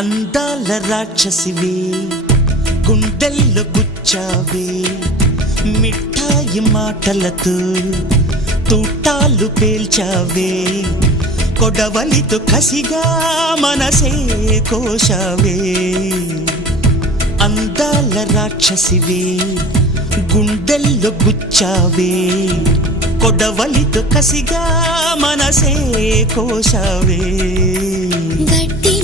అందాల రాక్షసివే గుండెల్లో గుచ్చావే మిఠాయి మాటలతో తూటాలు పేల్చావే కొడవలితో కసిగా మనసే కోశావే అందాల రాక్షసివే గుండెల్లో గుచ్చావే కొడవలితో కసిగా మనసే కోశావే గట్టి